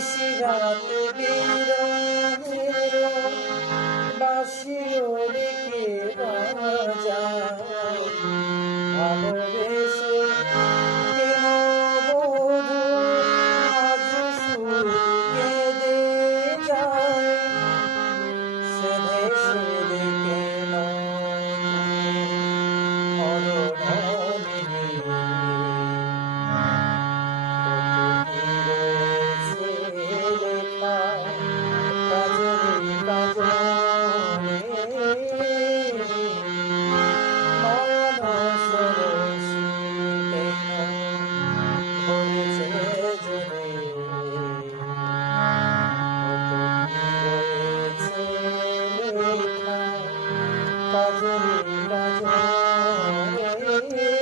নিশিরাত বিরহের বাঁশিও রেখে বাজায় ভালোবেসে কেন বধূ আজ সুর কেঁদে যায় সেধে সেধে কেন মরণমিনী কাজলে কাজলে